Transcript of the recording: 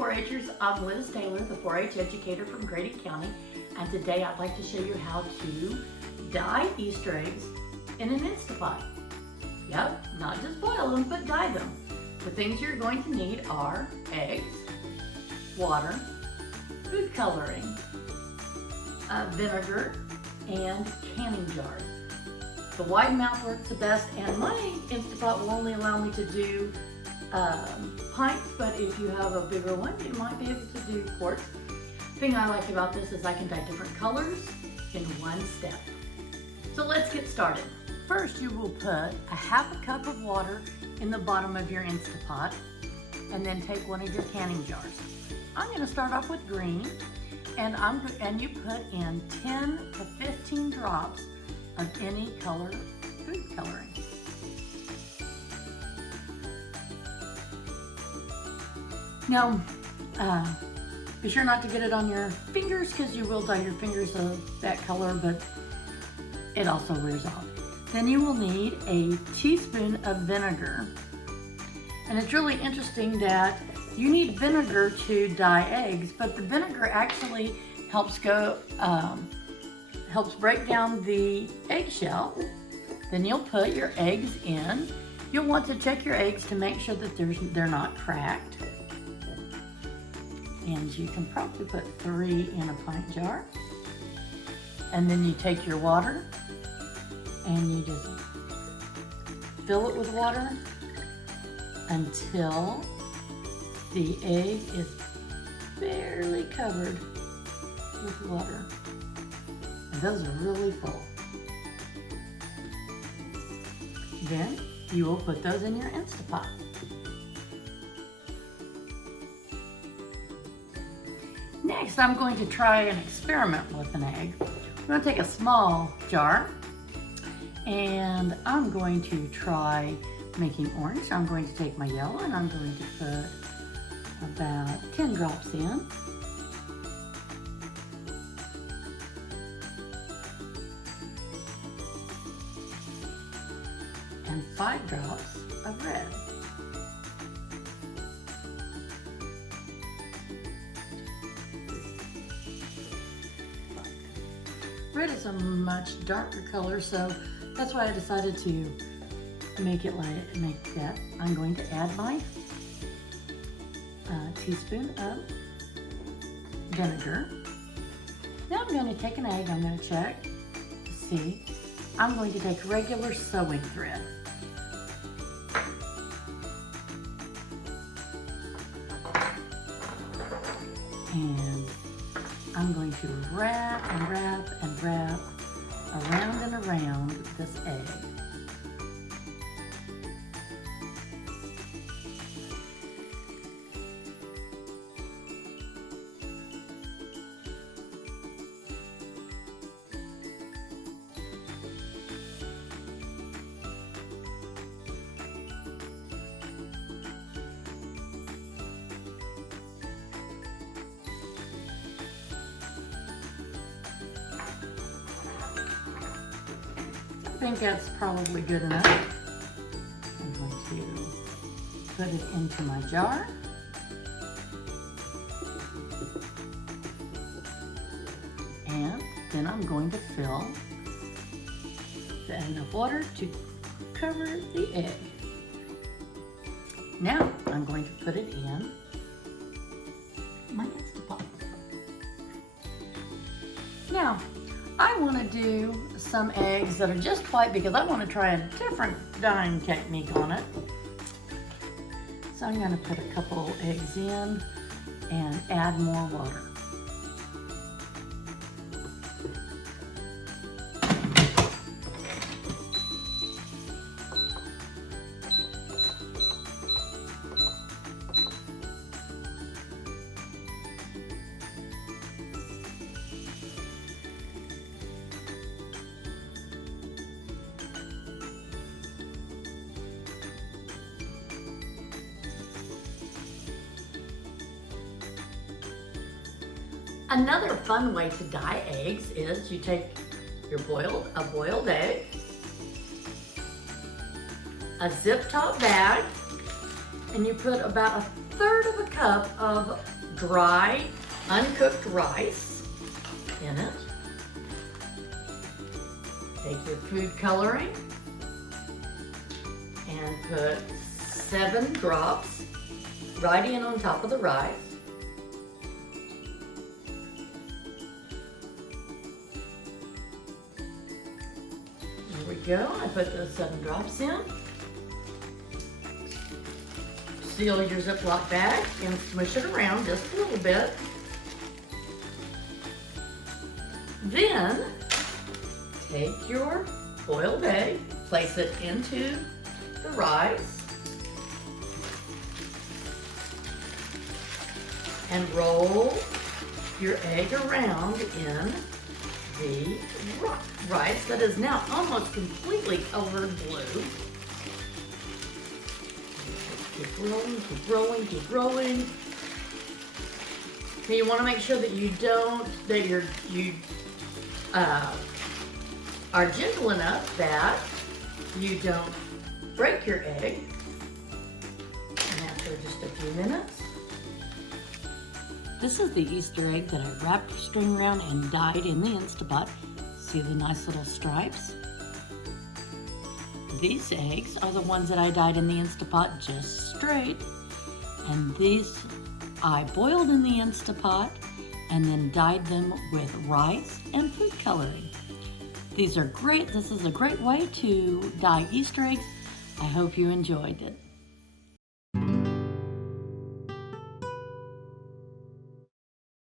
4-Hers, I'm Liz Taylor, the 4-H educator from Grady County, and today I'd like to show you how to dye Easter eggs in an Instapot. Yep, not just boil them, but dye them. The things you're going to need are eggs, water, food coloring, vinegar, and canning jars. The wide mouth works the best, and my Instapot will only allow me to do pints, but if you have a bigger one, you might be able to do quarts. The thing I like about this is I can dye different colors in one step. So let's get started. First, you will put a half a cup of water in the bottom of your Instapot, and then take one of your canning jars. I'm going to start off with green, and you put in 10 to 15 drops of any color food coloring. Now, be sure not to get it on your fingers because you will dye your fingers that color, but it also wears off. Then you will need a teaspoon of vinegar. And it's really interesting that you need vinegar to dye eggs, but the vinegar actually helps break down the eggshell. Then you'll put your eggs in. You'll want to check your eggs to make sure that they're not cracked. And you can probably put 3 in a pint jar. And then you take your water and you just fill it with water until the egg is barely covered with water. And those are really full. Then you will put those in your Instapot. Next, I'm going to try an experiment with an egg. I'm going to take a small jar and I'm going to try making orange. I'm going to take my yellow and I'm going to put about 10 drops in. And 5 drops of red. Red is a much darker color, so that's why I decided to make that. I'm going to add my teaspoon of vinegar. Now I'm going to take an egg. I'm going to check to see. I'm going to take regular sewing thread. And I'm going to wrap and wrap and wrap around and around this egg. I think that's probably good enough. I'm going to put it into my jar. And then I'm going to fill enough water to cover the egg. Now I'm going to put it in my Instapot. Now, I want to do some eggs that are just white because I want to try a different dyeing technique on it. So I'm going to put a couple eggs in and add more water. Another fun way to dye eggs is you take a boiled egg, a zip top bag, and you put about 1/3 of a cup of dry, uncooked rice in it. Take your food coloring and put 7 drops right in on top of the rice. There we go. I put those 7 drops in. Seal your Ziploc bag and smush it around just a little bit. Then take your boiled egg, place it into the rice, and roll your egg around in the rice that is now almost completely colored blue. Keep rolling, keep rolling, keep rolling. And you want to make sure that you are gentle enough that you don't break your egg. And after just a few minutes. This is the Easter egg that I wrapped string around and dyed in the Instapot. See the nice little stripes? These eggs are the ones that I dyed in the Instapot just straight. And these I boiled in the Instapot and then dyed them with rice and food coloring. These are great. This is a great way to dye Easter eggs. I hope you enjoyed it.